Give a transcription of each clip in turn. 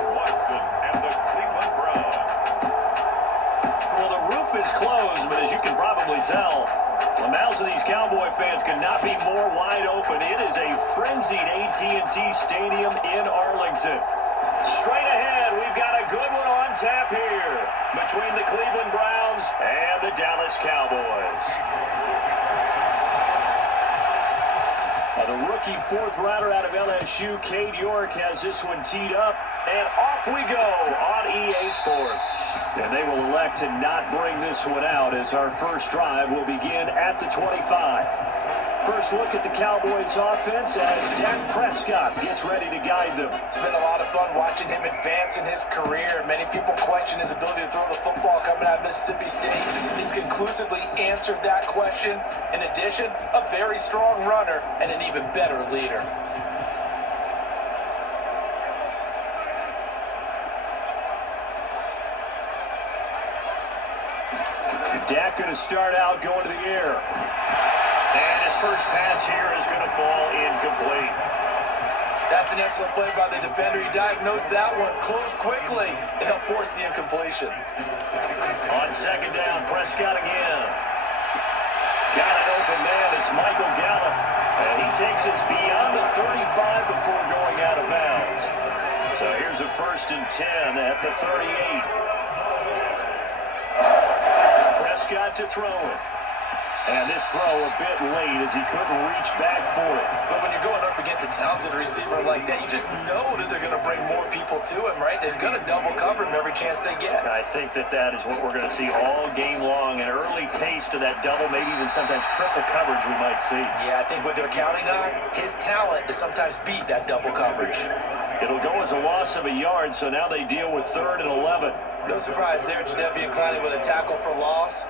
And the Cleveland Browns. Well, the roof is closed, but as you can probably tell, the mouths of these Cowboy fans could not be more wide open. It is a frenzied AT&T Stadium in Arlington. Straight ahead, we've got a good one on tap here between the Cleveland Browns and the Dallas Cowboys. The rookie fourth rounder out of LSU, Cade York, has this one teed up. And off we go on EA Sports. And they will elect to not bring this one out as our first drive will begin at the 25. First look at the Cowboys offense as Dak Prescott gets ready to guide them. It's been a lot of fun watching him advance in his career. Many people question his ability to throw the football coming out of Mississippi State. He's conclusively answered that question. In addition, a very strong runner and an even better leader. Dak going to start out going to the air. And his first pass here is going to fall incomplete. That's an excellent play by the defender. He diagnosed that one, closed quickly, and helped force the incompletion. On second down, Prescott again. Got an open man. It's Michael Gallup. And he takes us beyond the 35 before going out of bounds. So here's a 1st and 10 at the 38. Prescott to throw it. And this throw a bit late as he couldn't reach back for it. But when you're going up against a talented receiver like that, you just know that they're going to bring more people to him, right? They're going to double cover him every chance they get. I think that is what we're going to see all game long. An early taste of that double, maybe even sometimes triple coverage we might see. Yeah, I think what they're counting on, his talent to sometimes beat that double coverage. It'll go as a loss of a yard, so now they deal with 3rd and 11. No surprise there, Jadeveon Clowney with a tackle for loss.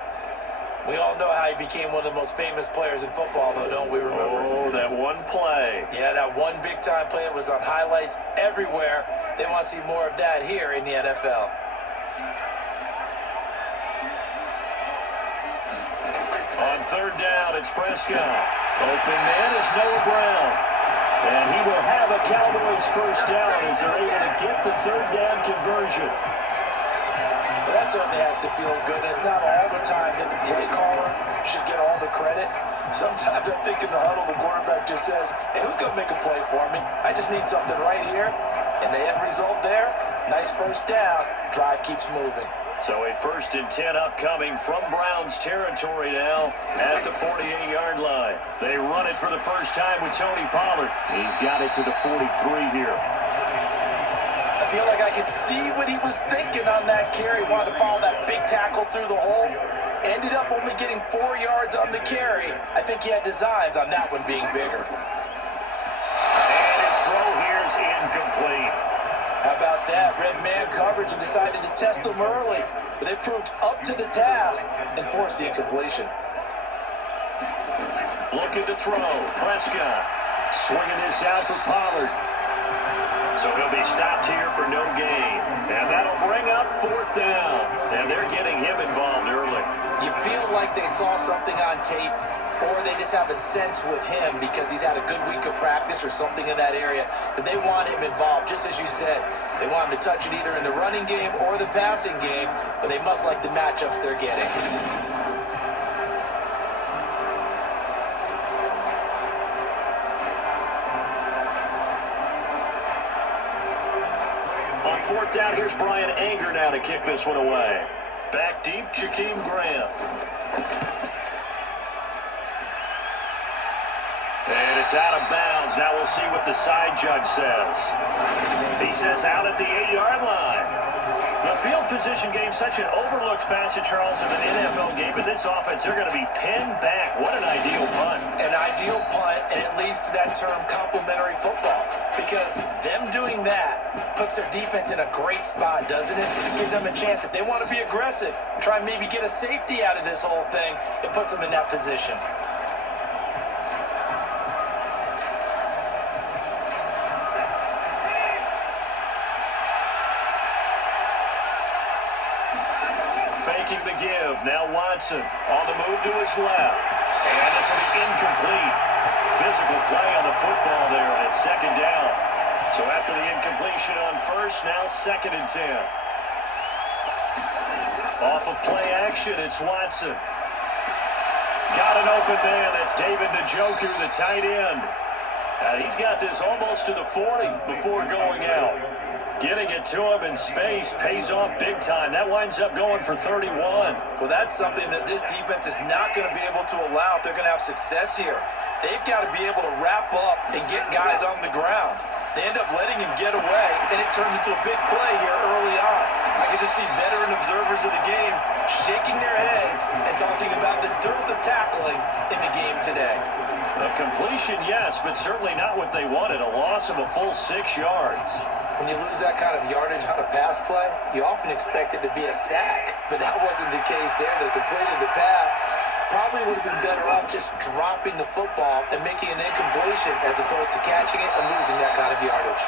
We all know how he became one of the most famous players in football, though, don't we remember? Oh, that one play. Yeah, that one big-time play that was on highlights everywhere. They want to see more of that here in the NFL. On 3rd down, it's Prescott. Open man is Noah Brown. And he will have a Cowboys first down as they're able to get the 3rd down conversion. Well, that certainly has to feel good. It's not all the time that the play caller should get all the credit. Sometimes I think in the huddle, the quarterback just says, hey, who's going to make a play for me? I just need something right here. And the end result there, nice first down. Drive keeps moving. So a 1st and 10 upcoming from Browns territory now at the 48-yard line. They run it for the first time with Tony Pollard. He's got it to the 43 here. I feel like I could see what he was thinking on that carry. Wanted to follow that big tackle through the hole. Ended up only getting 4 yards on the carry. I think he had designs on that one being bigger. And his throw here is incomplete. How about that? Red man coverage and decided to test him early. But it proved up to the task and forced the incompletion. Looking to throw. Prescott swinging this out for Pollard. So he'll be stopped here for no gain. And that'll bring up 4th down. And they're getting him involved early. You feel like they saw something on tape, or they just have a sense with him because he's had a good week of practice or something in that area that they want him involved. Just as you said, they want him to touch it either in the running game or the passing game, but they must like the matchups they're getting. On 4th down, here's Brian Anger now to kick this one away. Back deep, Jakeem Graham. And it's out of bounds. Now we'll see what the side judge says. He says out at the 8-yard line. The field position game, such an overlooked facet, Charles, of an NFL game. But this offense, they're going to be pinned back. What an ideal punt. An ideal punt, and it leads to that term complementary football. Because them doing that puts their defense in a great spot, doesn't it? Gives them a chance. If they want to be aggressive, try and maybe get a safety out of this whole thing, it puts them in that position. Faking the give. Now Watson on the move to his left. And this will be incomplete. Physical play on the football there, and it's 2nd down. So after the incompletion on first, now 2nd and 10. Off of play action, it's Watson. Got an open man. That's David Njoku, the tight end. He's got this almost to the 40 before going out. Getting it to him in space pays off big time. That winds up going for 31. Well, that's something that this defense is not going to be able to allow if they're going to have success here. They've got to be able to wrap up and get guys on the ground. They end up letting him get away, and it turns into a big play here early on. I can just see veteran observers of the game shaking their heads and talking about the dearth of tackling in the game today. A completion, yes, but certainly not what they wanted. A loss of a full 6 yards. When you lose that kind of yardage on a pass play, you often expect it to be a sack, but that wasn't the case there. They completed the pass. Probably would have been better off just dropping the football and making an incompletion as opposed to catching it and losing that kind of yardage.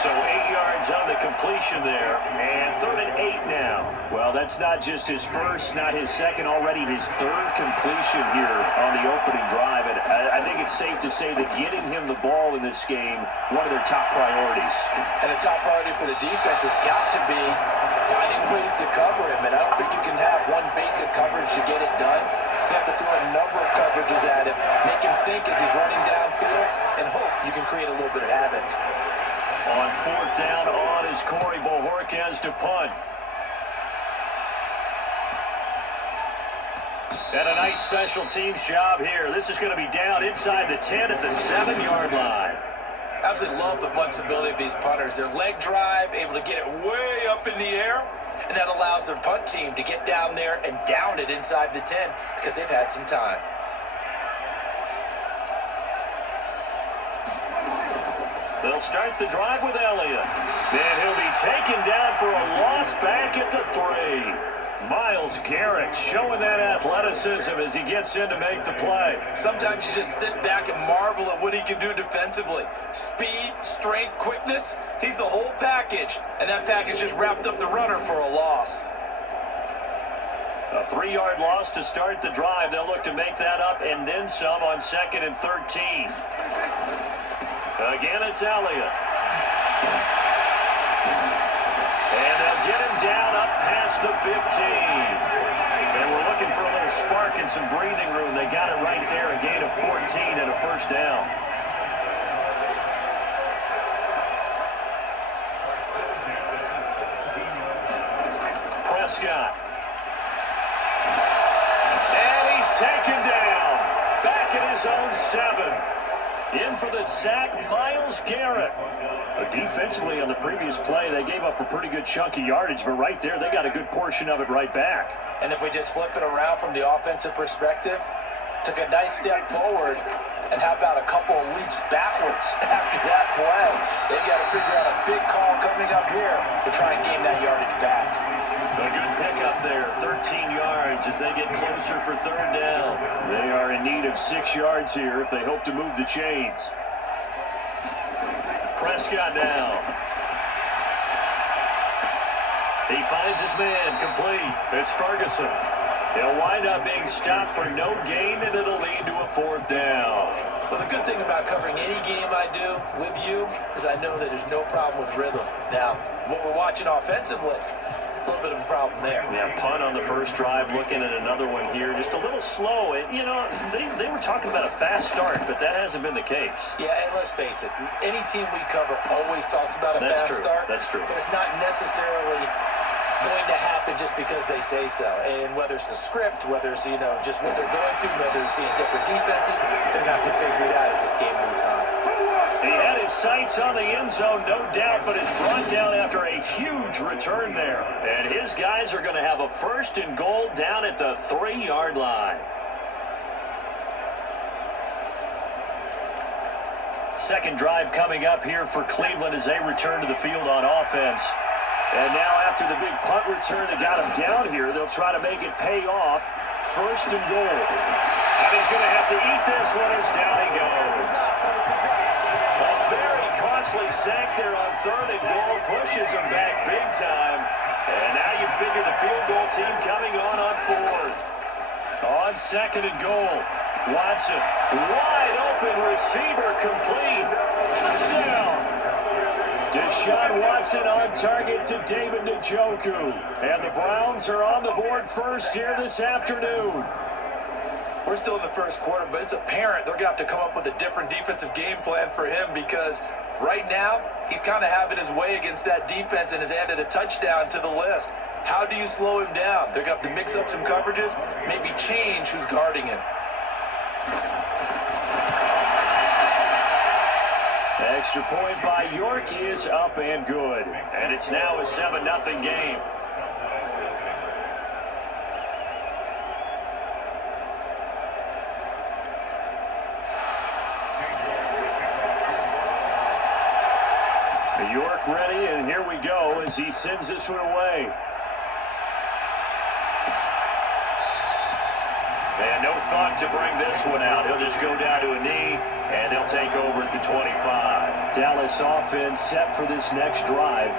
So 8 yards on the completion there, and 3rd and 8 now. Well, that's not just his first, not his second, already his 3rd completion here on the opening drive. And I think it's safe to say that getting him the ball in this game, one of their top priorities. And a top priority for the defense has got to be finding ways to cover him. And I don't think you can have one basic coverage to get it done. You have to throw a number of coverages at him, make him think as he's running downfield, and hope you can create a little bit of havoc. On 4th down on is Corey Bojorquez to punt. And a nice special teams job here. This is going to be down inside the 10 at the 7-yard line. Absolutely love the flexibility of these punters. Their leg drive, able to get it way up in the air, and that allows their punt team to get down there and down it inside the 10 because they've had some time. They'll start the drive with Elliott. And he'll be taken down for a loss back at the 3. Myles Garrett showing that athleticism as he gets in to make the play. Sometimes you just sit back and marvel at what he can do defensively. Speed, strength, quickness, he's the whole package. And that package just wrapped up the runner for a loss. A 3-yard loss to start the drive. They'll look to make that up and then some on 2nd and 13. Again, it's Elliott. And they'll get him down up past the 15. And we're looking for a little spark and some breathing room. They got it right there, a gain of 14 and a 1st down. Prescott. And he's taken down. Back at his own 7. In for the sack, Myles Garrett. Defensively on the previous play, they gave up a pretty good chunk of yardage, but right there, they got a good portion of it right back. And if we just flip it around from the offensive perspective, took a nice step forward, and how about a couple of leaps backwards after that play? They got to figure out a big call coming up here to try and gain that yardage back. A good pickup there, 13 yards as they get closer for 3rd down. They are in need of 6 yards here if they hope to move the chains. Prescott down. He finds his man complete. It's Ferguson. He'll wind up being stopped for no gain, and it'll lead to a 4th down. Well, the good thing about covering any game I do with you is I know that there's no problem with rhythm. Now, what we're watching offensively, a little bit of a problem there. Yeah, punt on the first drive, looking at another one here. Just a little slow. You know, they were talking about a fast start, but that hasn't been the case. Yeah, and let's face it, any team we cover always talks about a fast start. That's true. But it's not necessarily going to happen just because they say so. And whether it's the script, whether it's, just what they're going through, whether they're seeing different defenses, they're going to have to figure it out as this game moves on. He had his sights on the end zone, no doubt, but it's brought down after a huge return there. And his guys are going to have a 1st and goal down at the 3-yard line. Second drive coming up here for Cleveland as they return to the field on offense. And now after the big punt return that got him down here, they'll try to make it pay off. 1st and goal. And he's going to have to eat this one as down he goes. A very costly sack there on 3rd and goal. Pushes him back big time. And now you figure the field goal team coming on 4th. On 2nd and goal. Watson, wide open receiver complete. Touchdown. Deshaun Watson on target to David Njoku. And the Browns are on the board first here this afternoon. We're still in the first quarter, but it's apparent they're going to have to come up with a different defensive game plan for him because right now he's kind of having his way against that defense and has added a touchdown to the list. How do you slow him down? They're going to have to mix up some coverages, maybe change who's guarding him. Extra point by York is up and good. And it's now a 7-0 game. York ready, and here we go as he sends this one away. And no thought to bring this one out. He'll just go down to a knee, and they'll take over at the 25. Dallas offense set for this next drive.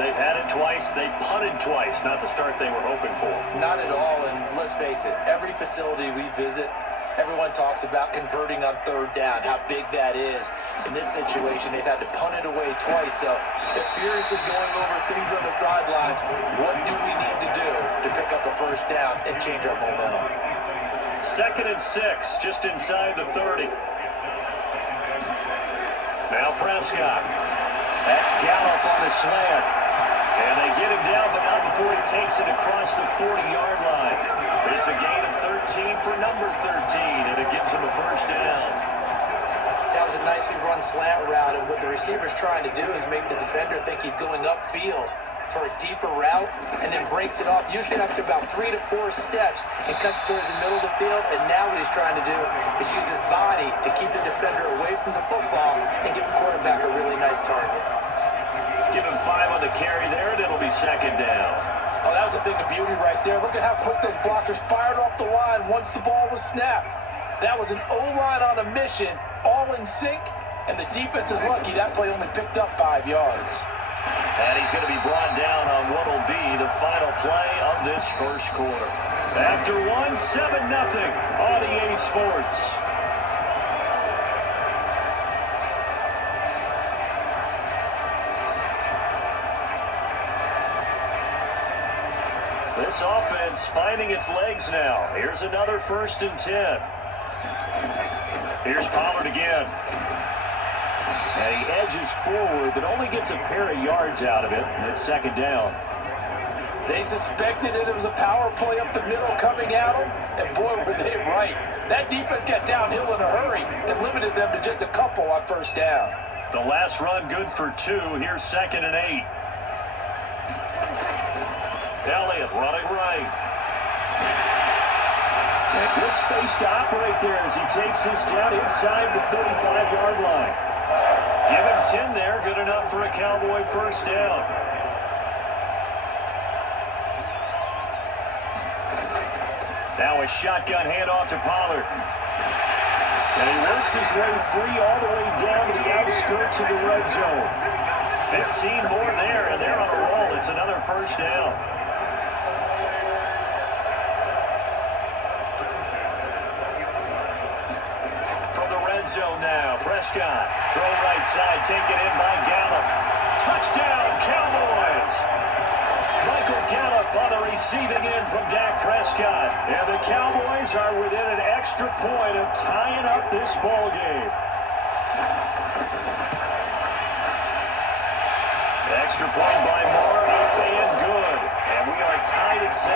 They've had it twice. They've punted twice. Not the start they were hoping for. Not at all, and let's face it, every facility we visit, everyone talks about converting on third down, how big that is. In this situation, they've had to punt it away twice, so they're furiously going over things on the sidelines. What do we need to do to pick up a first down and change our momentum? 2nd and 6, just inside the 30. Now Prescott. That's Gallup on the slant. And they get him down, but not before he takes it across the 40-yard line. It's a gain of 13 for number 13, and it gives him a first down. That was a nicely run slant route, and what the receiver's trying to do is make the defender think he's going upfield for a deeper route, and then breaks it off, usually after about 3 to 4 steps, and cuts towards the middle of the field. And now what he's trying to do is use his body to keep the defender away from the football and give the quarterback a really nice target. Give him 5 on the carry there, and it'll be 2nd down. Oh, that was a thing of beauty right there. Look at how quick those blockers fired off the line once the ball was snapped. That was an O-line on a mission, all in sync, and the defense is lucky that play only picked up 5 yards. And he's going to be brought down on what will be the final play of this first quarter. After 1, 7-0 on EA Sports. This offense finding its legs now. Here's another 1st and 10. Here's Pollard again. And he edges forward, but only gets a pair of yards out of it, and it's 2nd down. They suspected it was a power play up the middle coming at them, and boy, were they right. That defense got downhill in a hurry and limited them to just a couple on 1st down. The last run good for 2. Here's 2nd and 8. Elliott running right. And good space to operate there as he takes this down inside the 35-yard line. Give him 10 there, good enough for a Cowboy first down. Now a shotgun handoff to Pollard. And he works his way free all the way down to the outskirts of the red zone. 15 more there, and they're on a roll. It's another first down. Zone now. Prescott. Throw right side. Taken in by Gallup. Touchdown, Cowboys! Michael Gallup on the receiving end from Dak Prescott. And the Cowboys are within an extra point of tying up this ball game. Extra point by Moore. Up and good. And we are tied at 7.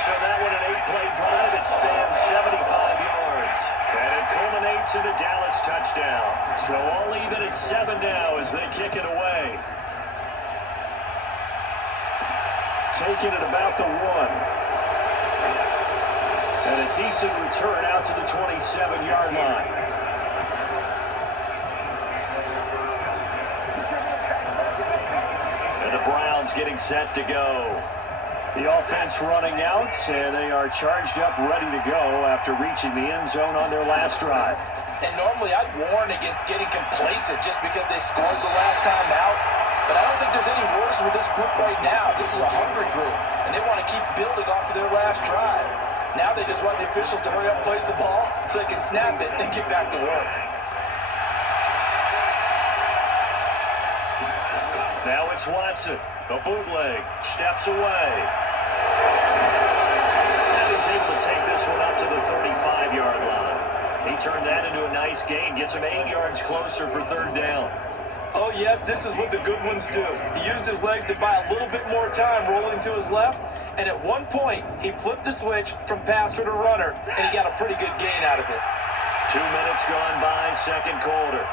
So that one an 8-play drive that spans 75 yards. And it culminates in a Dallas touchdown. So all even at 7 now as they kick it away. Taking it about the 1. And a decent return out to the 27-yard line. And the Browns getting set to go. The offense running out, and they are charged up, ready to go after reaching the end zone on their last drive. And normally I'd warn against getting complacent just because they scored the last time out. But I don't think there's any worse with this group right now. This is a hungry group, and they want to keep building off of their last drive. Now they just want the officials to hurry up and place the ball so they can snap it and get back to work. Now it's Watson. A bootleg. Steps away. And he's able to take this one up to the 35-yard line. He turned that into a nice gain. Gets him 8 yards closer for third down. Oh, yes, this is what the good ones do. He used his legs to buy a little bit more time rolling to his left, and at one point, he flipped the switch from passer to runner, and he got a pretty good gain out of it. 2 minutes gone by, second quarter.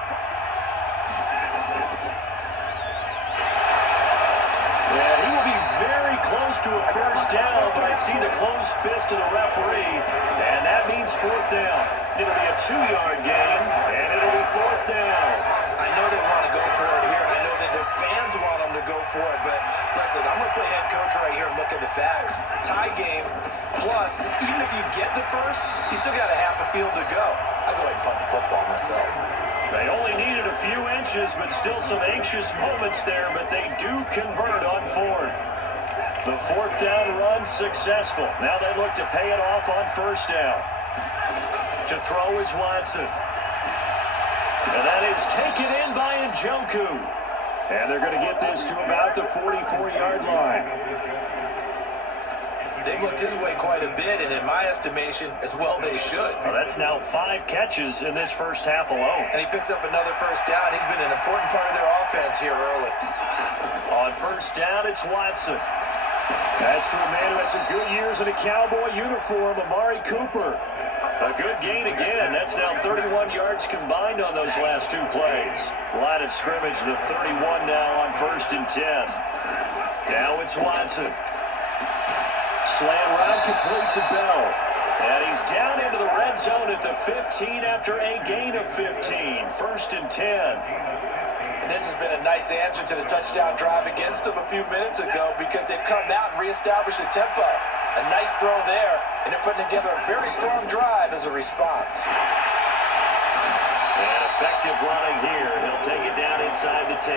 Yeah, he will be very close to a first down, but I see the closed fist of the referee, and that means fourth down. It'll be a 2-yard gain, and it'll be fourth down. I know they want to go for it here. I know that their fans want them to go for it, but listen, I'm going to play head coach right here and look at the facts. Tie game, plus, even if you get the first, you still got a half a field to go. I'll go ahead and punt the football myself. They only needed a few inches, but still some anxious moments there, but they do convert on fourth. The fourth down run successful. Now they look to pay it off on first down. To throw is Watson. And that is taken in by Njoku. And they're going to get this to about the 44-yard line. They've looked his way quite a bit, and in my estimation, as well they should. Well, that's now 5 catches in this first half alone. And he picks up another first down. He's been an important part of their offense here early. On first down, it's Watson. That's to a man who had some good years in a Cowboy uniform, Amari Cooper. A good gain again. That's now 31 yards combined on those last 2 plays. Line of scrimmage, the 31 now on first and 10. Now it's Watson. Slant route complete to Bell. And he's down into the red zone at the 15 after a gain of 15. First and 10. And this has been a nice answer to the touchdown drive against them a few minutes ago because they've come out and reestablished the tempo. A nice throw there, and they're putting together a very strong drive as a response. And effective running here. He'll take it down inside the 10.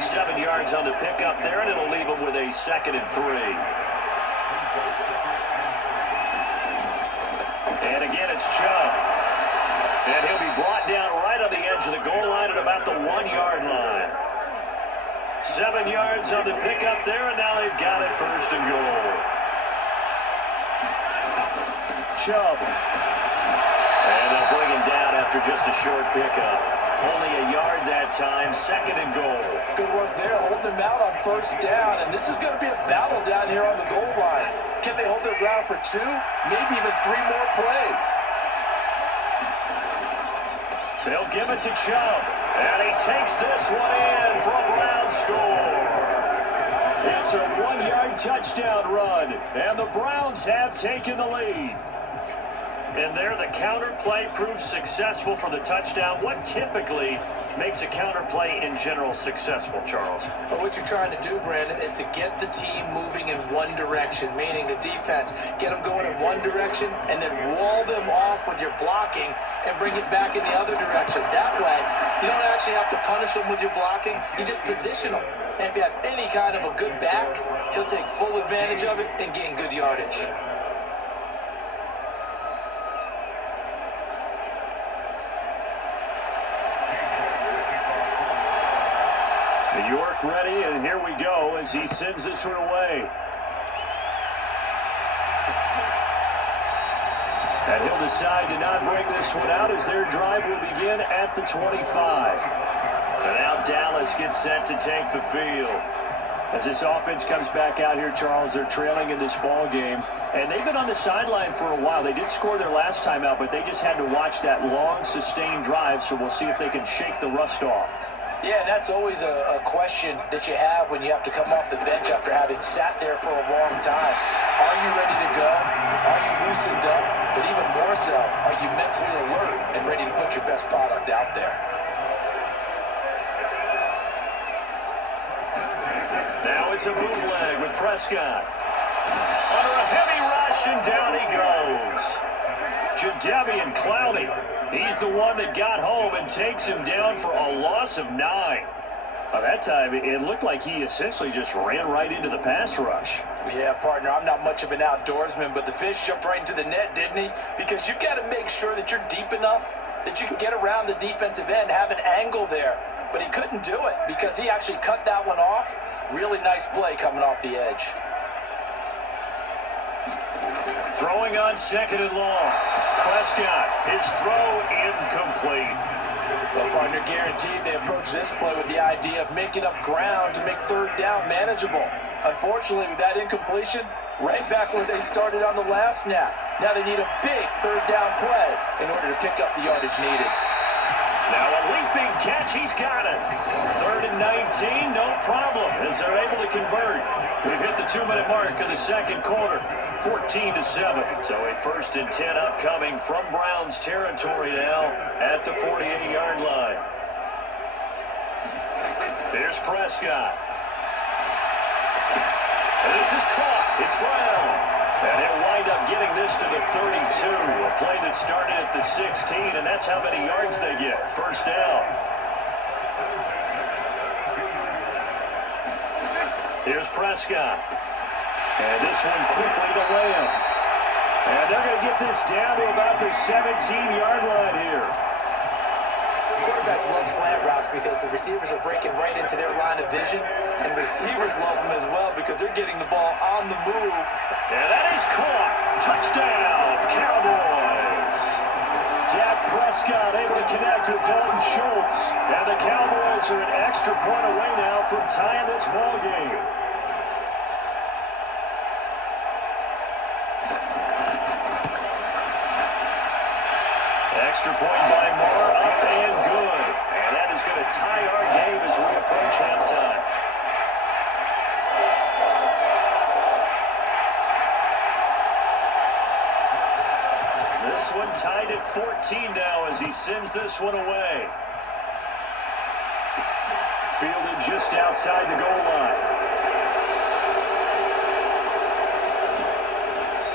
7 yards on the pickup there, and it'll leave him with a 2nd and 3. And again, it's Chubb. And he'll be brought down right on the edge of the goal line at about the 1-yard line. 7 yards on the pickup there, and now they've got it first and goal. Chubb. And they'll bring him down after just a short pickup. Only a yard that time, 2nd and goal. Good work there, holding him out on first down, and this is going to be a battle down here on the goal line. Can they hold their ground for 2, maybe even 3 more plays? They'll give it to Chubb, and he takes this one in for a Brown score. It's a 1-yard touchdown run, and the Browns have taken the lead. And there, the counter play proves successful for the touchdown. What typically makes a counter play in general successful, Charles? But what you're trying to do, Brandon, is to get the team moving in one direction, meaning the defense, get them going in one direction, and then wall them off with your blocking and bring it back in the other direction. That way, you don't actually have to punish them with your blocking. You just position them. And if you have any kind of a good back, he'll take full advantage of it and gain good yardage. York ready, and here we go as he sends this one away. And he'll decide to not bring this one out as their drive will begin at the 25. And now Dallas gets set to take the field. As this offense comes back out here, Charles, they're trailing in this ball game. And they've been on the sideline for a while. They did score their last time out, but they just had to watch that long, sustained drive, so we'll see if they can shake the rust off. Yeah, and that's always a question that you have when you have to come off the bench after having sat there for a long time. Are you ready to go? Are you loosened up? But even more so, are you mentally alert and ready to put your best product out there? Now it's a bootleg with Prescott. Under a heavy rush, and down he goes. Jadeveon Clowney. He's the one that got home and takes him down for a loss of 9. By that time, it looked like he essentially just ran right into the pass rush. Yeah, partner, I'm not much of an outdoorsman, but the fish jumped right into the net, didn't he? Because you've got to make sure that you're deep enough that you can get around the defensive end, have an angle there. but he couldn't do it because he actually cut that one off. Really nice play coming off the edge. Throwing on 2nd and long. Prescott, his throw incomplete. Well, partner, guaranteed they approach this play with the idea of making up ground to make 3rd down manageable. Unfortunately, with that incompletion, right back where they started on the last snap. Now they need a big 3rd down play in order to pick up the yardage needed. Now a leaping catch, he's got it. 3rd and 19, no problem, as they're able to convert. We've hit the 2-minute mark of the 2nd quarter, 14-7. So a 1st and 10 upcoming from Browns territory now at the 48-yard line. There's Prescott. And this is caught. It's Brown. And he'll wind up getting this to the 32. A play that started at the 16, and that's how many yards they get. 1st down. Here's Prescott. And this one quickly to Lamb. And they're going to get this down to about the 17-yard line here. Quarterbacks love slant routes because the receivers are breaking right into their line of vision, and receivers love them as well because they're getting the ball on the move. And that is caught. Touchdown, Cowboys. Dak Prescott able to connect with Dalton Schultz. And the Cowboys are an extra point away now from tying this ball game. Extra point by Moore, up and good. And that is going to tie our game as we approach halftime. This one tied at 14 now as he sends this one away. Fielded just outside the goal line.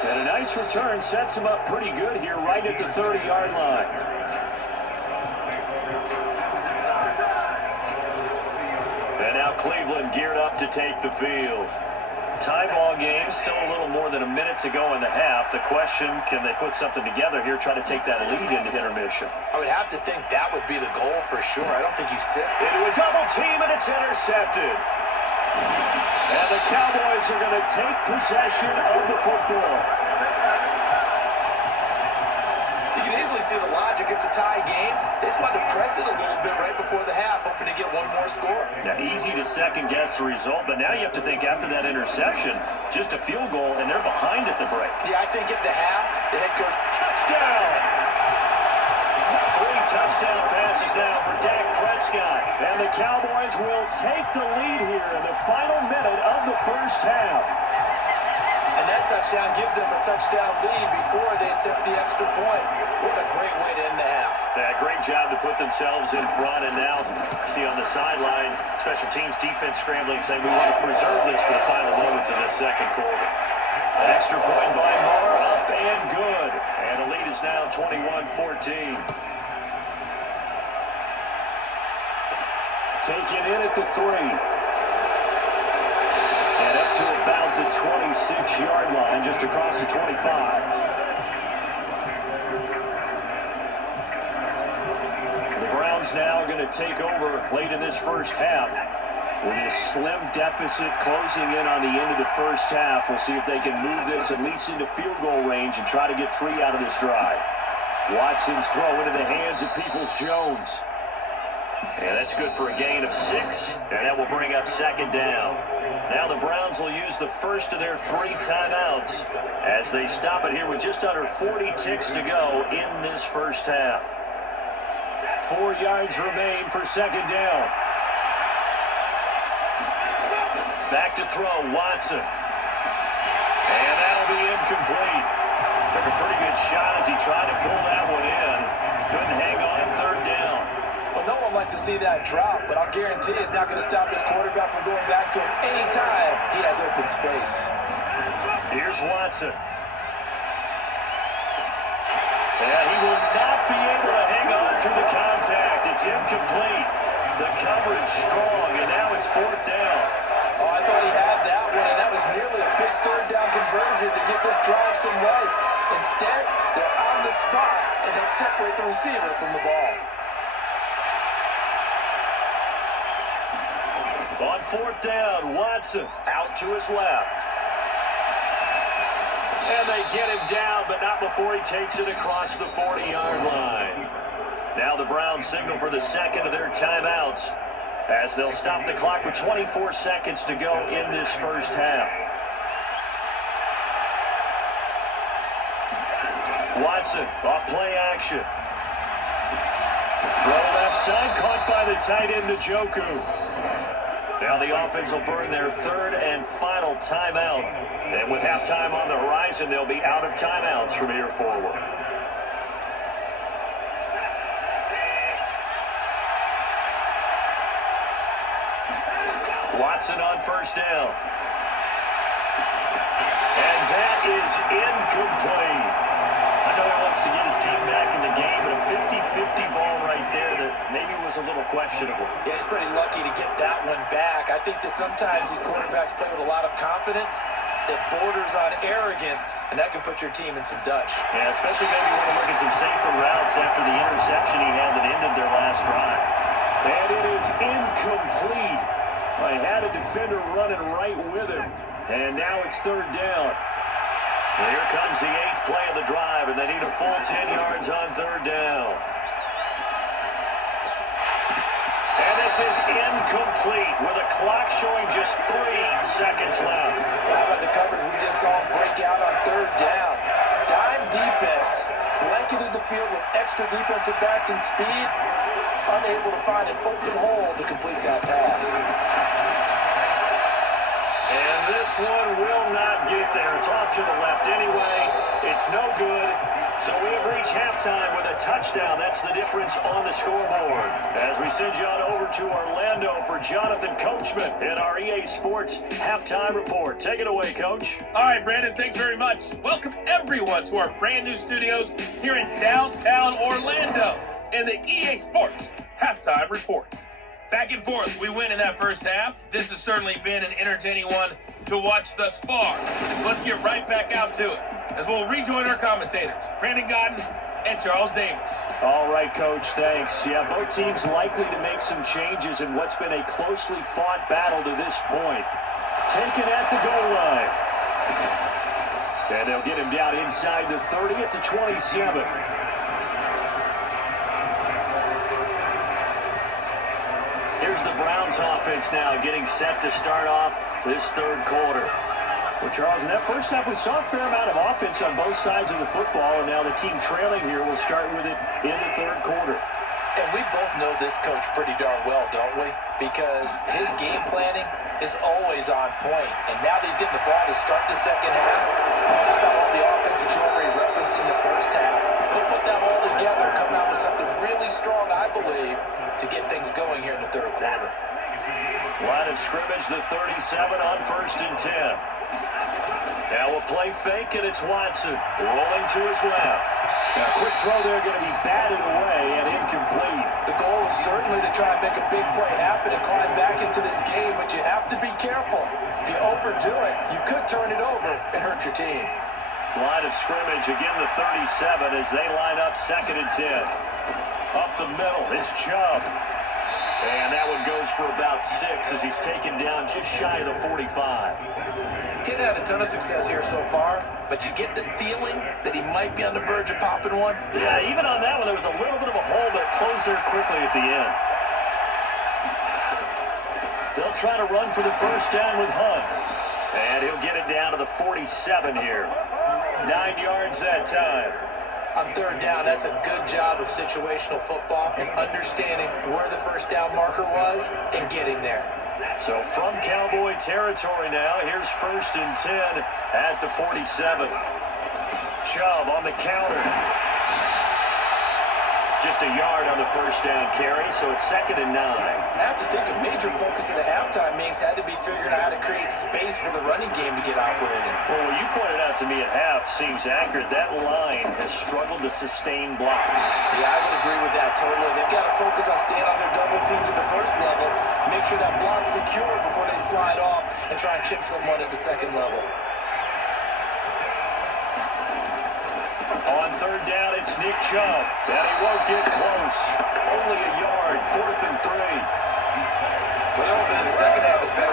And a nice return sets him up pretty good here right at the 30-yard line. And now Cleveland geared up to take the field. Tie ball game, still a little more than a minute to go in the half. The question, can they put something together here, try to take that lead into intermission? I would have to think that would be the goal for sure. I don't think you sit into a double team, and it's intercepted. And the Cowboys are going to take possession of the football. You can easily see the logic. It's a tie game. They just wanted to press it a little bit right before the half, hoping to get one more score. Now, easy to second-guess the result, but now you have to think after that interception, just a field goal, and they're behind at the break. Yeah, I think at the half, the head coach, touchdown! 3 touchdown passes now for Dak Prescott. And the Cowboys will take the lead here in the final minute of the 1st half. And that touchdown gives them a touchdown lead before they attempt the extra point. What a great way to end the half. Yeah, great job to put themselves in front. And now, see on the sideline, special teams defense scrambling, saying we want to preserve this for the final moments of this 2nd quarter. An extra point by Moore, up and good. And the lead is now 21-14. Taken in at the 3. And up to about the 26-yard line, just across the 25. The Browns now are going to take over late in this 1st half. With a slim deficit closing in on the end of the 1st half, we'll see if they can move this at least into field goal range and try to get 3 out of this drive. Watson's throw into the hands of Peoples-Jones. And that's good for a gain of 6, and that will bring up 2nd down. Now the Browns will use the first of their 3 timeouts as they stop it here with just under 40 ticks to go in this 1st half. 4 yards remain for 2nd down. Back to throw, Watson. And that'll be incomplete. Took a pretty good shot as he tried to pull that one in. Couldn't hang on 3rd down. Well, no one likes to see that drop, but I'll guarantee it's not going to stop this quarterback from going back to him anytime he has open space. Here's Watson. And he will not be able to hang on through the contact. It's incomplete. The coverage strong, and now it's 4th down. Oh, I thought he had that one, and that was nearly a big 3rd down conversion to get this drive some life. Instead, they're on the spot, and they'll separate the receiver from the ball. fourth down. Watson out to his left. And they get him down, but not before he takes it across the 40-yard line. Now the Browns signal for the second of their timeouts as they'll stop the clock with 24 seconds to go in this first half. Watson off play action. Throw left side, caught by the tight end Njoku. Now the offense will burn their third and final timeout. And with halftime on the horizon, they'll be out of timeouts from here forward. Watson on first down. And that is incomplete. I know he wants to get his team back in the game, but a 50-50 ball right there that maybe was a little questionable. Yeah, he's pretty lucky to get that one back. I think that sometimes these quarterbacks play with a lot of confidence that borders on arrogance, and that can put your team in some Dutch. Yeah, especially maybe want to look at some safer routes after the interception he had that ended their last drive. And it is incomplete. I had a defender running right with him, and now it's third down. Well, here comes the 8th play of the drive, and they need a full 10 yards on third down. And this is incomplete with a clock showing just 3 seconds left. How about the coverage we just saw break out on third down? Dime defense, blanketed the field with extra defensive backs and speed, unable to find an open hole to complete that pass. And this one will not get there. It's off to the left anyway. It's no good. So we have reached halftime with a touchdown. That's the difference on the scoreboard. As we send you on over to Orlando for Jonathan Coachman in our EA Sports Halftime Report. Take it away, Coach. All right, Brandon, thanks very much. Welcome, everyone, to our brand new studios here in downtown Orlando in the EA Sports Halftime Report. Back and forth, we win in that first half. This has certainly been an entertaining one to watch thus far. Let's get right back out to it as we'll rejoin our commentators, Brandon Godden and Charles Davis. All right, Coach, thanks. Yeah, both teams likely to make some changes in what's been a closely fought battle to this point. Taken at the goal line. And they'll get him down inside the 30 at the 27. Here's the Browns offense now getting set to start off this third quarter. Well, Charles, in that first half, we saw a fair amount of offense on both sides of the football, and now the team trailing here will start with it in the third quarter. And we both know this coach pretty darn well, don't we? Because his game planning is always on point. And now that he's getting the ball to start the second half, how about all the offense that you already referenced in the first half? He'll put that all together, come out with something really strong, I believe, to get things going here in the third quarter. Line of scrimmage, the 37 on 1st and 10. Now a play fake, and it's Watson rolling to his left. Now, quick throw there, going to be batted away and incomplete. The goal is certainly to try and make a big play happen and climb back into this game, but you have to be careful. If you overdo it, you could turn it over and hurt your team. Line of scrimmage, again the 37 as they line up 2nd and 10. Up the middle, it's Chubb. And that one goes for about 6 as he's taken down just shy of the 45. He's had a ton of success here so far, but you get the feeling that he might be on the verge of popping one. Yeah, even on that one, there was a little bit of a hole, but it closed there quickly at the end. They'll try to run for the first down with Hunt. And he'll get it down to the 47 here. 9 yards that time. On third down, that's a good job of situational football and understanding where the first down marker was and getting there. So from Cowboy territory now, here's 1st and 10 at the 47. Chubb on the counter. Just a yard on the first down carry, so it's 2nd and 9. I have to think a major focus of the halftime meetings had to be figuring out how to create space for the running game to get operating. Well, what you pointed out to me at half seems accurate. That line has struggled to sustain blocks. Yeah, I would agree with that totally. They've got to focus on staying on their double teams at the first level, make sure that block's secure before they slide off, and try and chip someone at the second level. On third down, it's Nick Chubb, and he won't get close. Only a yard, 4th and 3. Well, the second half is back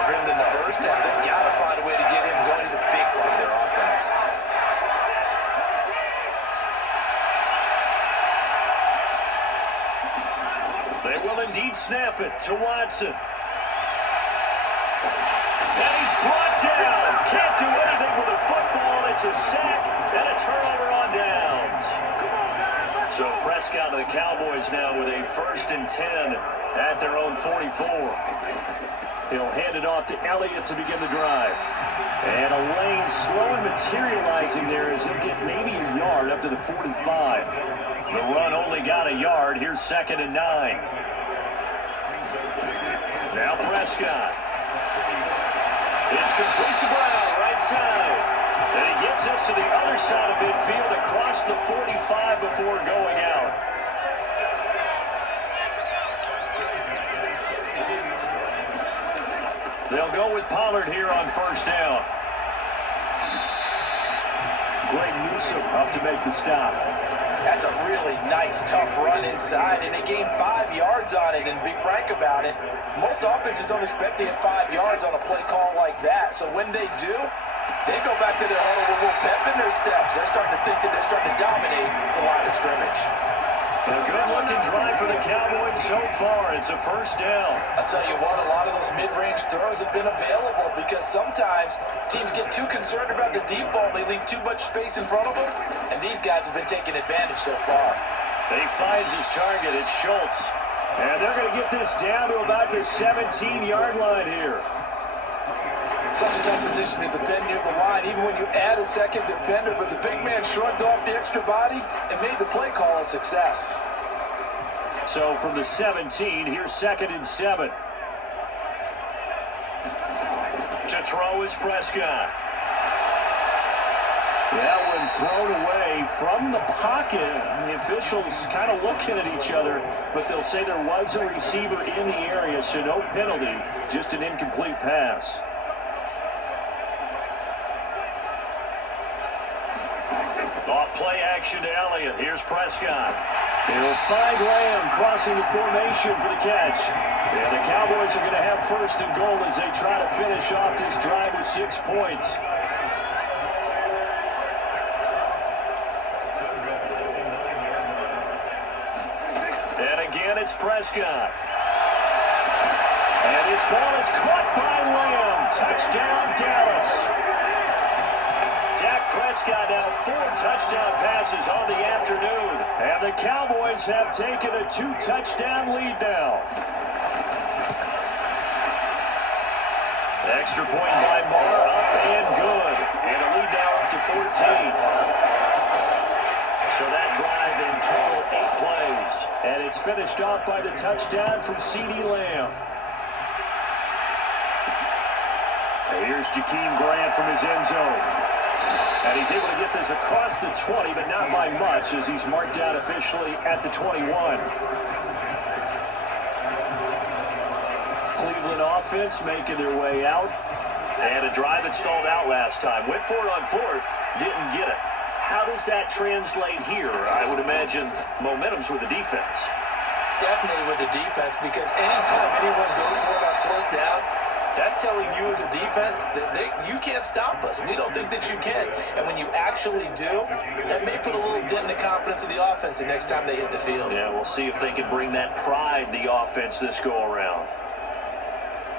snap it to Watson. And he's brought down. Can't do anything with a football. It's a sack and a turnover on downs. So Prescott and the Cowboys now with a 1st and 10 at their own 44. He'll hand it off to Elliott to begin the drive. And a lane slow and materializing there as he'll get maybe a yard up to the 45. The run only got a yard. Here's 2nd and 9. Now Prescott. It's complete to Brown, right side. And he gets us to the other side of midfield across the 45 before going out. They'll go with Pollard here on 1st down. Greg Newsome up to make the stop. That's a really nice, tough run inside, and they gained 5 yards on it. And to be frank about it, most offenses don't expect to hit 5 yards on a play call like that. So when they do, they go back to their huddle with a little pep in their steps. They're starting to think that they're starting to dominate the line of scrimmage. A good-looking drive for the Cowboys so far. It's a 1st down. I'll tell you what, a lot of those mid-range throws have been available because sometimes teams get too concerned about the deep ball. They leave too much space in front of them, and these guys have been taking advantage so far. He finds his target. It's Schultz. And they're going to get this down to about the 17-yard line here. Such a tough position to defend near the line, even when you add a second defender, but the big man shrugged off the extra body and made the play call a success. So from the 17, here's 2nd and 7. To throw is Prescott. Yeah, when thrown away from the pocket, the officials kind of looking at each other, but they'll say there was a receiver in the area, so no penalty, just an incomplete pass. Off play action to Elliott. Here's Prescott. He'll find Lamb crossing the formation for the catch. And the Cowboys are going to have 1st and goal as they try to finish off this drive with 6 points. And again, it's Prescott. And his ball is caught by Lamb. Touchdown, Dallas. Dak Prescott now 4 touchdown passes on the afternoon. And the Cowboys have taken a 2-touchdown lead now. Extra point by Marr, up and good. And a lead now up to 14. So that drive in total 8 plays. And it's finished off by the touchdown from CeeDee Lamb. And here's Jakeem Grant from his end zone. And he's able to get this across the 20, but not by much as he's marked out officially at the 21. Cleveland offense making their way out. And a drive that stalled out last time. Went for it on 4th, didn't get it. How does that translate here? I would imagine momentum's with the defense. Definitely with the defense, because anytime anyone goes for it on 4th down, that's telling you as a defense that you can't stop us. We don't think that you can. And when you actually do, that may put a little dent in the confidence of the offense the next time they hit the field. Yeah, we'll see if they can bring that pride in the offense this go-around.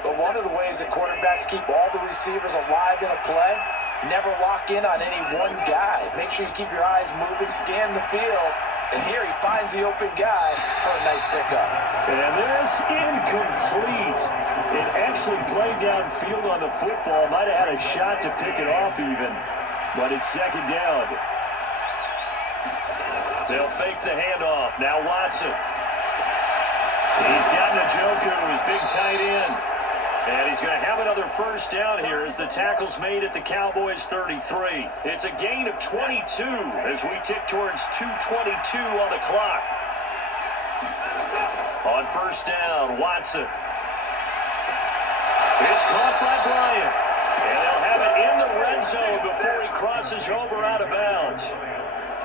But one of the ways that quarterbacks keep all the receivers alive in a play, never lock in on any one guy. Make sure you keep your eyes moving, scan the field. And here he finds the open guy for a nice pickup. And this incomplete. An excellent play downfield on the football. Might have had a shot to pick it off even. But it's 2nd down. They'll fake the handoff. Now Watson. He's got Njoku, his big tight end. And he's going to have another 1st down here as the tackle's made at the Cowboys 33. It's a gain of 22 as we tick towards 2:22 on the clock. On 1st down, Watson. It's caught by Bryant. And they'll have it in the red zone before he crosses over out of bounds.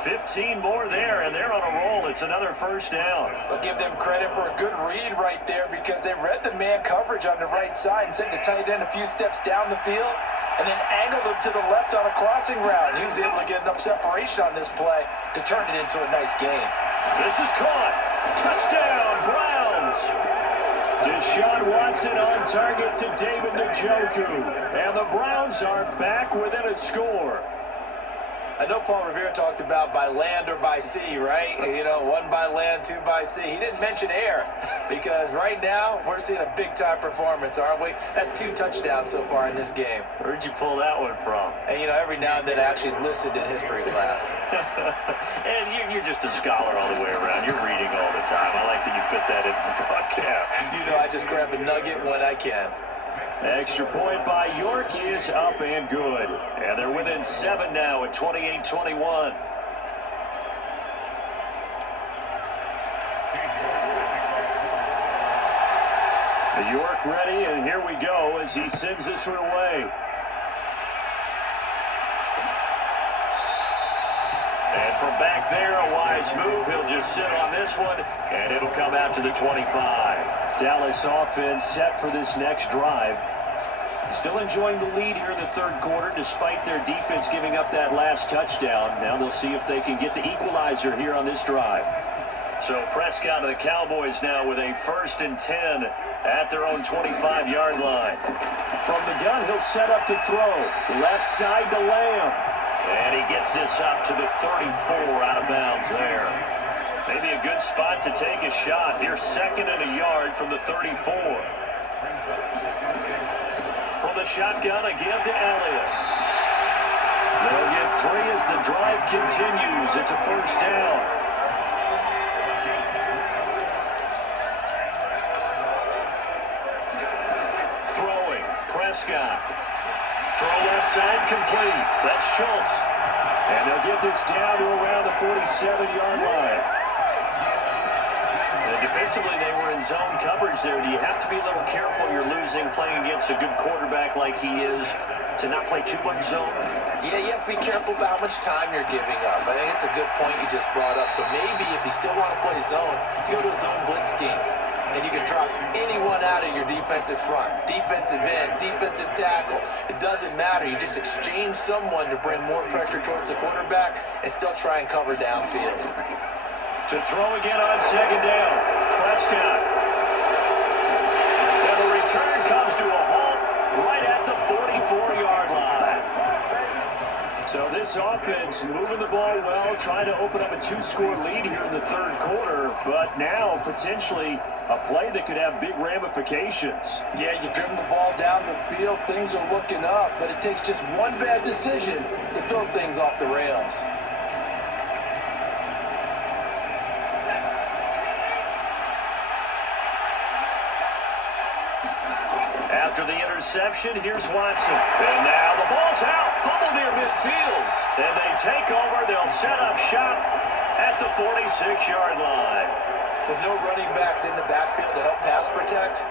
15 more there, and they're on a roll. It's another 1st down. I'll give them credit for a good read right there because they read the man coverage on the right side and sent the tight end a few steps down the field and then angled him to the left on a crossing route. He was able to get enough separation on this play to turn it into a nice gain. This is caught. Touchdown, Browns. Deshaun Watson on target to David Njoku. And the Browns are back within a score. I know Paul Revere talked about by land or by sea, right? You know, one by land, two by sea. He didn't mention air because right now we're seeing a big-time performance, aren't we? That's 2 touchdowns so far in this game. Where'd you pull that one from? And, you know, every now and then I actually listened in history class. And you're just a scholar all the way around. You're reading all the time. I like that you fit that in the broadcast. You know, I just grab a nugget when I can. Extra point by York is up and good. And they're within 7 now at 28-21. York ready, and here we go as he sends this one away. And from back there, a wise move. He'll just sit on this one, and it'll come out to the 25. Dallas offense set for this next drive. Still enjoying the lead here in the third quarter, despite their defense giving up that last touchdown. Now they'll see if they can get the equalizer here on this drive. So Prescott of the Cowboys now with a 1st and 10 at their own 25-yard line. From the gun, he'll set up to throw. Left side to Lamb. And he gets this up to the 34 out of bounds there. Maybe a good spot to take a shot. Here's 2nd and a yard from the 34. From the shotgun, a give to Elliott. They'll get 3 as the drive continues. It's a 1st down. Throwing, Prescott. Throw left side complete. That's Schultz. And they'll get this down to around the 47-yard line. Defensively, they were in zone coverage there. Do you have to be a little careful you're losing playing against a good quarterback like he is to not play too much zone? Yeah, you have to be careful about how much time you're giving up. I think it's a good point you just brought up. So maybe if you still want to play zone, you go to a zone blitz scheme. And you can drop anyone out of your defensive front. Defensive end, defensive tackle. It doesn't matter. You just exchange someone to bring more pressure towards the quarterback and still try and cover downfield. To throw again on 2nd down. Prescott. And the return comes to a halt right at the 44-yard line. So this offense moving the ball well, trying to open up a 2-score lead here in the third quarter, but now potentially a play that could have big ramifications. Yeah, you've driven the ball down the field, things are looking up, but it takes just one bad decision to throw things off the rails. After the interception, here's Watson. And now the ball's out. Fumble near midfield. And they take over. They'll set up shop at the 46-yard line. With no running backs in the backfield to help pass protect,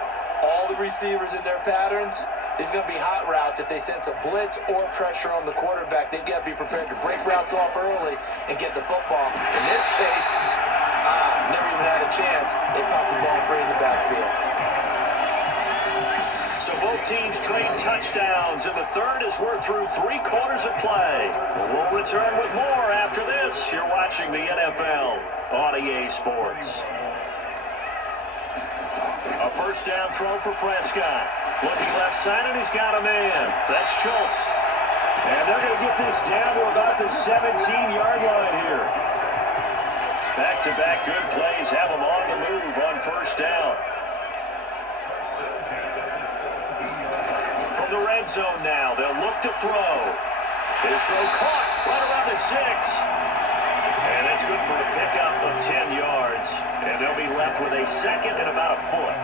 all the receivers in their patterns is going to be hot routes. If they sense a blitz or pressure on the quarterback, they've got to be prepared to break routes off early and get the football. In this case, never even had a chance. They popped the ball free in the backfield. So both teams trade touchdowns, and the third as we're through 3 quarters of play. We'll return with more after this. You're watching the NFL on EA Sports. A 1st down throw for Prescott. Looking left side, and he's got a man. That's Schultz. And they're going to get this down to about the 17-yard line here. Back-to-back good plays have them on the move on 1st down. From the red zone now, they'll look to throw. His throw caught right around the 6. And that's good for a pickup of 10 yards. And they'll be left with a 2nd and about a foot.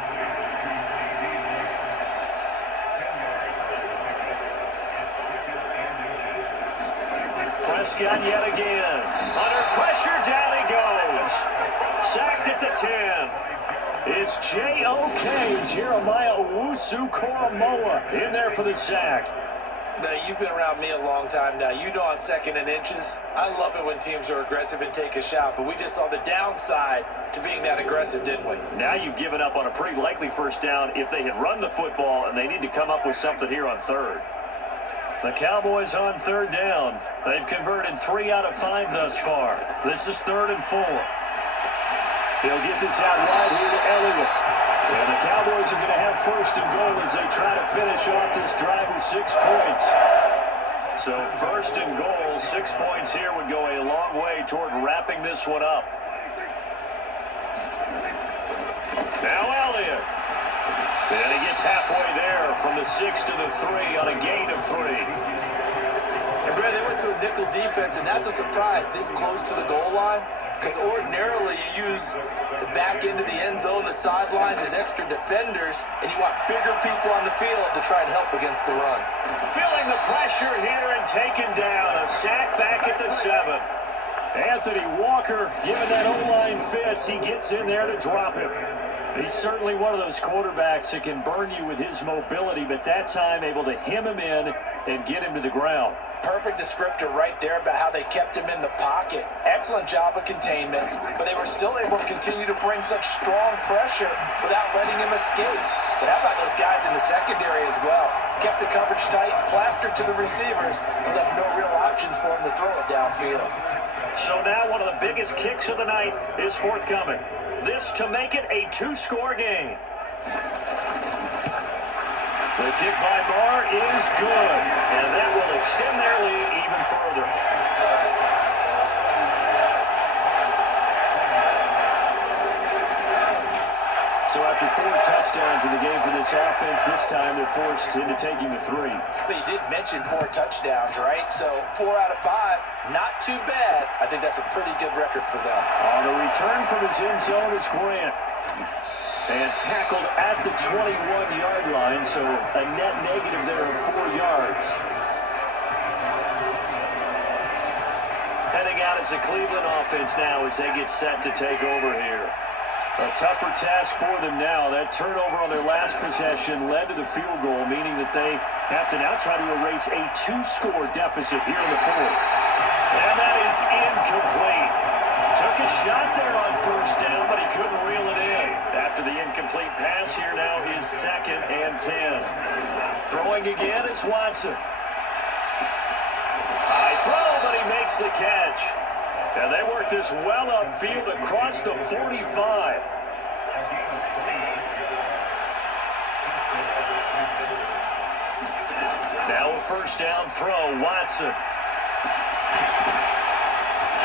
Prescott yet again. Under pressure, down he goes. Sacked at the 10. It's J.O.K. Jeremiah Owusu-Koramoah in there for the sack. Now, you've been around me a long time now. You know on 2nd and inches, I love it when teams are aggressive and take a shot, but we just saw the downside to being that aggressive, didn't we? Now you've given up on a pretty likely 1st down if they had run the football, and they need to come up with something here on 3rd. The Cowboys on 3rd down. They've converted 3 out of 5 thus far. This is 3rd and 4. He'll get this out wide here to Elliott. And the Cowboys are going to have first and goal as they try to finish off this drive with 6 points. So first and goal, 6 points here would go a long way toward wrapping this one up. Now Elliott. And he gets halfway there from the 6 to the 3 on a gain of 3. And Brad, they went to a nickel defense, and that's a surprise this close to the goal line. Because ordinarily you use the back end of the end zone, the sidelines as extra defenders, and you want bigger people on the field to try and help against the run. Feeling the pressure here and taken down. A sack back at the 7. Anthony Walker, given that O-line fits, he gets in there to drop him. He's certainly one of those quarterbacks that can burn you with his mobility, but that time able to hem him in and get him to the ground. Perfect descriptor right there about how they kept him in the pocket. Excellent job of containment, but they were still able to continue to bring such strong pressure without letting him escape. But how about those guys in the secondary as well? Kept the coverage tight, plastered to the receivers, and left no real options for him to throw it downfield. So now one of the biggest kicks of the night is forthcoming. This to make it a 2-score game. The kick by Barr is good, and that will extend their lead even further. So after 4 touchdowns in the game for this offense, this time they're forced into taking the 3. But you did mention 4 touchdowns, right? So 4 out of 5, not too bad. I think that's a pretty good record for them. On the return from his end zone is Grant. And tackled at the 21-yard line, so a net negative there of 4 yards. Heading out as a Cleveland offense now as they get set to take over here. A tougher task for them now. That turnover on their last possession led to the field goal, meaning that they have to now try to erase a 2-score deficit here in the 4th. And that is incomplete. Took a shot there on first down, but he couldn't reel it in. After the incomplete pass, here now is 2nd and 10. Throwing again is Watson. High throw, but he makes the catch. And they work this well upfield across the 45. Now a first down throw, Watson.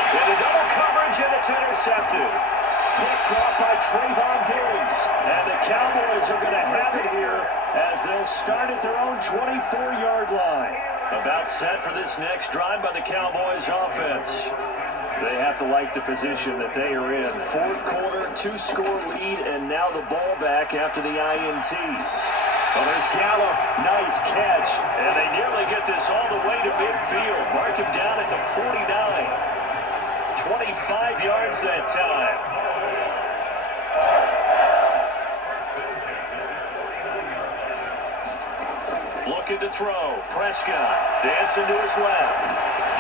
In a double coverage, and it's intercepted. Picked off by Trayvon Diggs. And the Cowboys are going to have it here as they'll start at their own 24-yard line. About set for this next drive by the Cowboys offense. They have to like the position that they are in. 4th quarter, 2-score lead, and now the ball back after the INT. Well, there's Gallup. Nice catch. And they nearly get this all the way to midfield. Mark him down at the 49. 25 yards that time. Looking to throw. Prescott dancing to his left.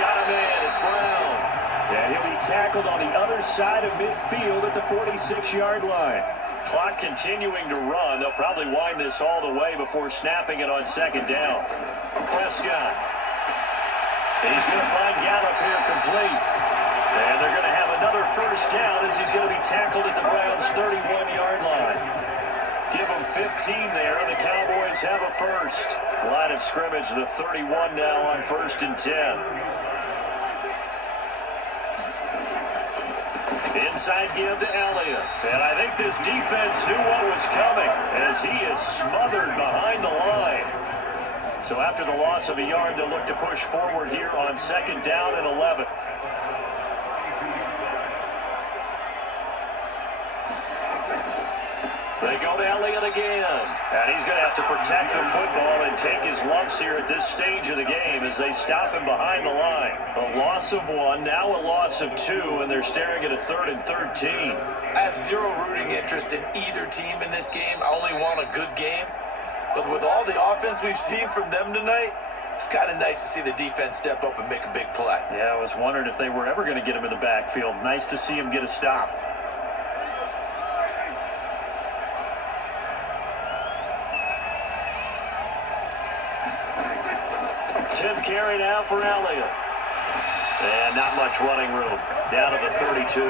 Got him in. It's Brown. And he'll be tackled on the other side of midfield at the 46-yard line. Clock continuing to run. They'll probably wind this all the way before snapping it on 2nd down. Prescott. He's going to find Gallup here complete. And they're going to have another first down as he's going to be tackled at the Browns' 31-yard line. Give them 15 there, and the Cowboys have a first. Line of scrimmage, the 31 now on 1st and 10. Inside give to Elliott. And I think this defense knew what was coming as he is smothered behind the line. So after the loss of a yard, they'll look to push forward here on 2nd down and 11. They go to Elliott again. And he's going to have to protect the football and take his lumps here at this stage of the game as they stop him behind the line. A loss of 1, now a loss of 2, and they're staring at a 3rd and 13. I have zero rooting interest in either team in this game. I only want a good game. But with all the offense we've seen from them tonight, it's kind of nice to see the defense step up and make a big play. Yeah, I was wondering if they were ever going to get him in the backfield. Nice to see him get a stop. 10th carry now for Elliott. And not much running room. down to the 32.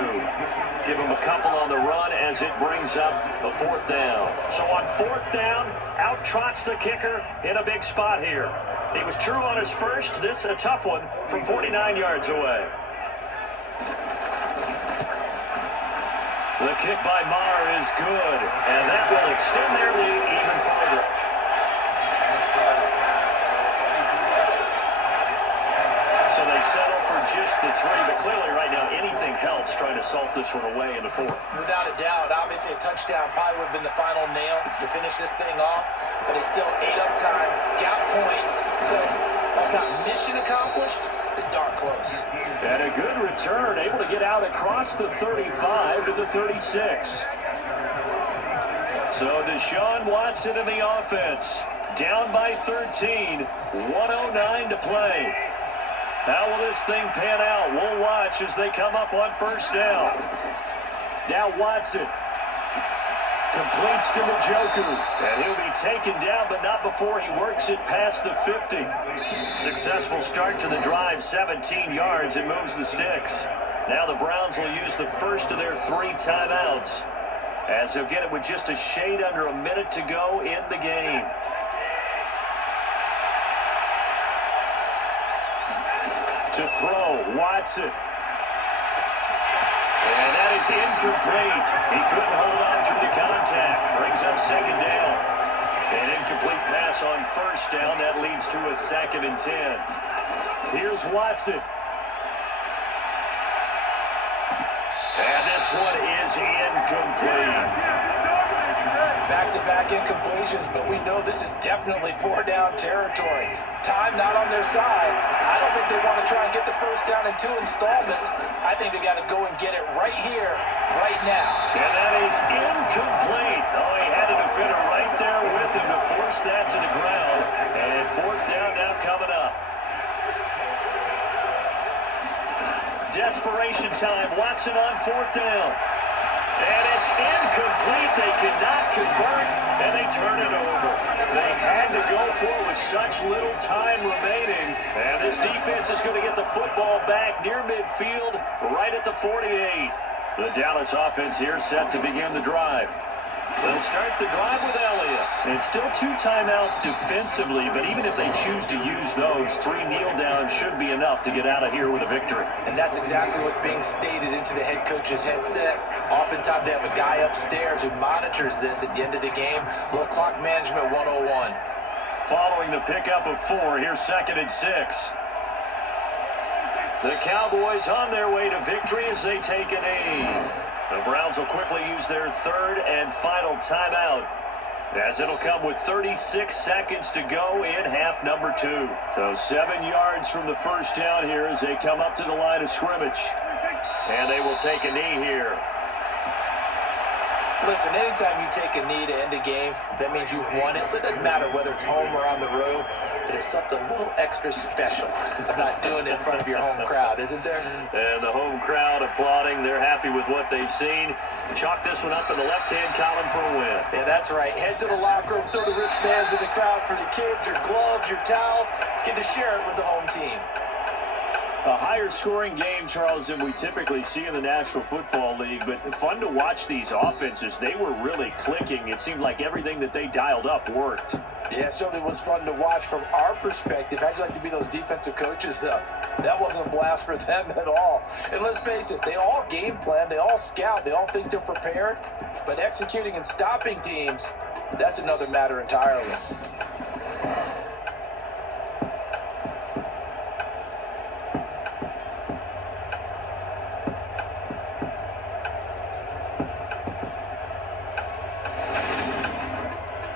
Give him a couple on the run as it brings up a 4th down. So on 4th down, out trots the kicker in a big spot here. He was true on his first. This a tough one from 49 yards away. The kick by Maher is good, and that will extend their lead even further. So they settle for just the 3, but clearly right now anything helps trying to salt this one away in the 4th. Without a doubt, obviously a touchdown probably would have been the final nail to finish this thing off, but it's still 8 up time, got points, so that's not mission accomplished. It's darn close. And a good return, able to get out across the 35 to the 36. So Deshaun Watson in the offense, down by 13, 1:09 to play. How will this thing pan out? We'll watch as they come up on 1st down. Now Watson completes to Njoku, and he'll be taken down, but not before he works it past the 50. Successful start to the drive, 17 yards, and moves the sticks. Now the Browns will use the first of their 3 timeouts, as they'll get it with just a shade under a minute to go in the game. To throw, Watson. And that is incomplete. He couldn't hold on through the contact. Brings up 2nd down. An incomplete pass on 1st down. That leads to a 2nd and 10. Here's Watson. And this one is incomplete. Back-to-back incompletions, but we know this is definitely 4-down territory. Time not on their side. I don't think they want to try and get the 1st down in 2 installments. I think they got to go and get it right here, right now. And that is incomplete. Oh, he had a defender right there with him to force that to the ground. And 4th down now coming up. Desperation time. Watson on 4th down. And it's incomplete. They cannot convert, and they turn it over. They had to go for it with such little time remaining. And this defense is going to get the football back near midfield, right at the 48. The Dallas offense here set to begin the drive. They'll start the drive with Elliott. It's still 2 timeouts defensively, but even if they choose to use those, 3 kneel downs should be enough to get out of here with a victory. And that's exactly what's being stated into the head coach's headset. Oftentimes they have a guy upstairs who monitors this at the end of the game. Little clock management 101. Following the pickup of 4, here's 2nd and 6. The Cowboys on their way to victory as they take a knee. The Browns will quickly use their 3rd and final timeout, as it'll come with 36 seconds to go in half number 2. So 7 yards from the 1st down here as they come up to the line of scrimmage. And they will take a knee here. Listen, anytime you take a knee to end a game, that means you've won it. So it doesn't matter whether it's home or on the road. But there's something a little extra special about doing it in front of your home crowd, isn't there? And the home crowd applauding. They're happy with what they've seen. Chalk this one up in the left-hand column for a win. Yeah, that's right. Head to the locker room, throw the wristbands in the crowd for the kids, your gloves, your towels. Get to share it with the home team. A higher scoring game, Charles, than we typically see in the National Football League, but fun to watch these offenses. They were really clicking. It seemed like everything that they dialed up worked. Yeah, it certainly was fun to watch from our perspective. How'd you like to be those defensive coaches, though? That wasn't a blast for them at all. And let's face it, they all game plan, they all scout, they all think they're prepared, but executing and stopping teams, that's another matter entirely.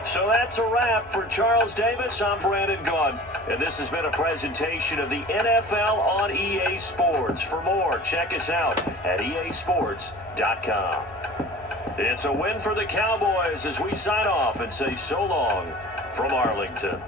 So that's a wrap for Charles Davis. I'm Brandon Gunn, and this has been a presentation of the NFL on EA Sports. For more, check us out at easports.com. It's a win for the Cowboys as we sign off and say so long from Arlington.